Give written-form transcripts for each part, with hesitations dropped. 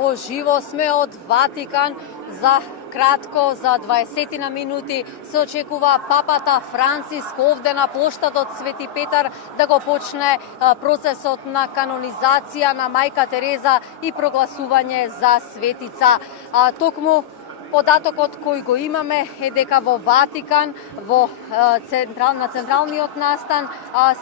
Во живо сме од Ватикан. За кратко, за 20 на минути се очекува папата Франциск овде на плоштадот Свети Петар да го почне процесот на канонизација на мајка Тереза и прогласување за светица. Токму податокот кој го имаме е дека во Ватикан, на централниот настан,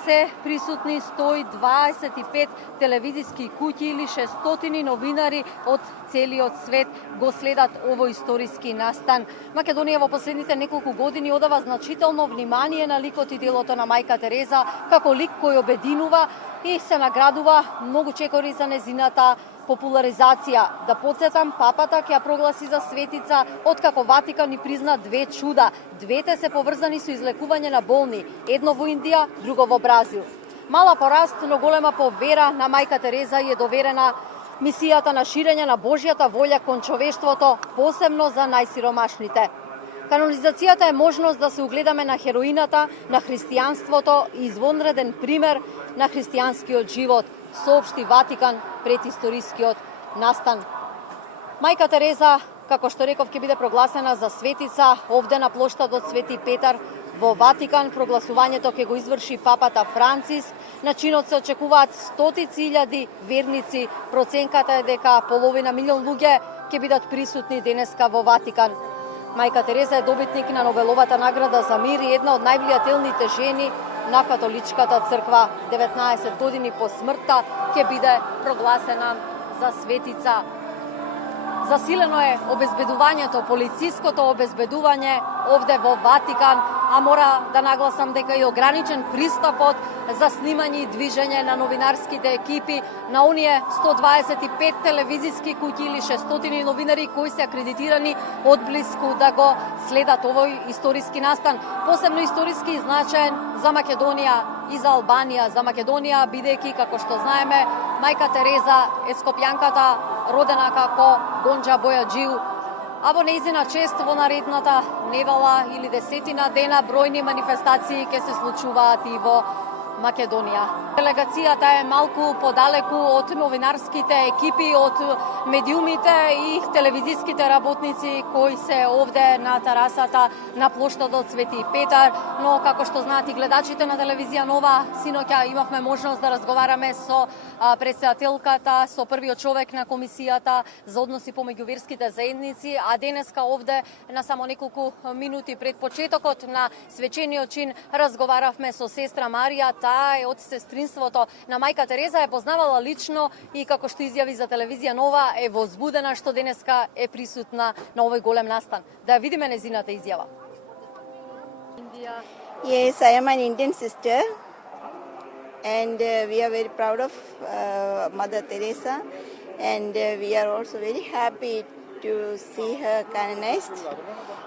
се присутни 125 телевизиски куќи или 600 новинари од целиот свет го следат овој историски настан. Македонија во последните неколку години одава значително внимание на ликот и делото на мајка Тереза како лик кој обединува и се наградува многу чекори за незината популаризација. Да подсетам, папата ќе ја прогласи за светица откако Ватикан ни призна две чуда. Двете се поврзани со излекување на болни, едно во Индија, друго во Бразил. Мала пораст, но голема повера на мајка Тереза е доверена мисијата на ширење на Божјата волја кон човештвото, посебно за најсиромашните. Канонизацијата е можност да се угледаме на хероината, на христијанството и извонреден пример на христијанскиот живот, соопшти Ватикан пред историскиот настан. Мајка Тереза, како што реков, ќе биде прогласена за светица овде на плоштадот Свети Петар во Ватикан. Прогласувањето ќе го изврши папата Франциск. На чинот се очекуваат стотици илјади верници. Проценката е дека половина милион луѓе ќе бидат присутни денеска во Ватикан. Мајка Тереза е добитник на Нобеловата награда за мир и една од највлијателните жени на католичката црква. 19 години по смртта ќе биде прогласена за светица. Засилено е обезбедувањето, полициското обезбедување овде во Ватикан, а мора да нагласам дека и ограничен пристапот за снимање и движење на новинарските екипи на оние 125 телевизиски куќи или 600 новинари кои се акредитирани одблиску да го следат овој историски настан. Посебно историски значаен за Македонија и за Албанија. За Македонија, бидејќи, како што знаеме, мајка Тереза е скопјанката родена како Гонџа Бојаджиу, а во нејзина чест во наредната недела или десетина дена бројни манифестации ќе се случуваат и во Македонија. Делегацијата е малку подалеку од новинарските екипи, од медиумите и телевизиските работници кои се овде на терасата на плоштадот Свети Петар, но како што знаат и гледачите на телевизија Нова, синоќа имавме можност да разговараме со претседателката, со првиот човек на комисијата за односи помеѓу верските заедници, а денеска овде на само неколку минути пред почетокот на свечениот чин разговаравме со сестра Марија. Таа е од сестринството на мајка Тереза, е познавала лично и како што изјави за телевизија Нова е возбудена што денеска е присутна на овој голем настан. Да ја видиме незината изјава. Yes, I am an Indian sister and we are very proud of Mother Teresa and we are also very happy to see her canonized.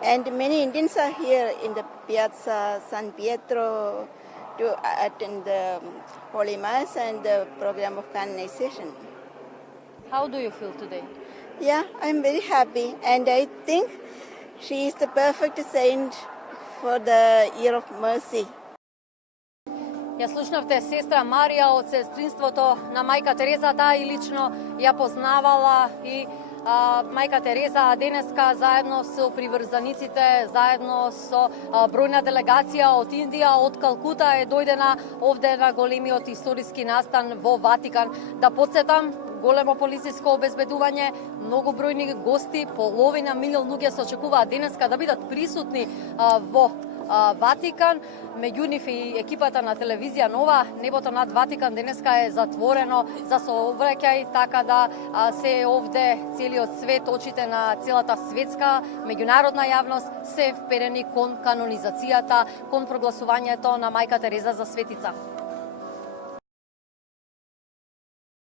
And many Indians are here in the Piazza San Pietro to attend the Holy Mass and the program of canonization. How do you feel today? Yeah, I'm very happy and I think she is the perfect saint for the year of mercy. Ја слушнавте сестра Марија од сестринството на мајка Тереза, таа и лично ја познавала и мајка Тереза, денеска заедно со приврзаниците, заедно со бројна делегација од Индија, од Калкута е дојдена овде на големиот историски настан во Ватикан. Да подсетам, големо полициско обезбедување, многу бројни гости, половина милион луѓе се очекуваат денеска да бидат присутни во Ватикан, меѓу нив и екипата на телевизија Нова. Небото над Ватикан денеска е затворено за сообраќај, така да се овде целиот свет, очите на целата светска меѓународна јавност се вперени кон канонизацијата, кон прогласувањето на мајка Тереза за светица.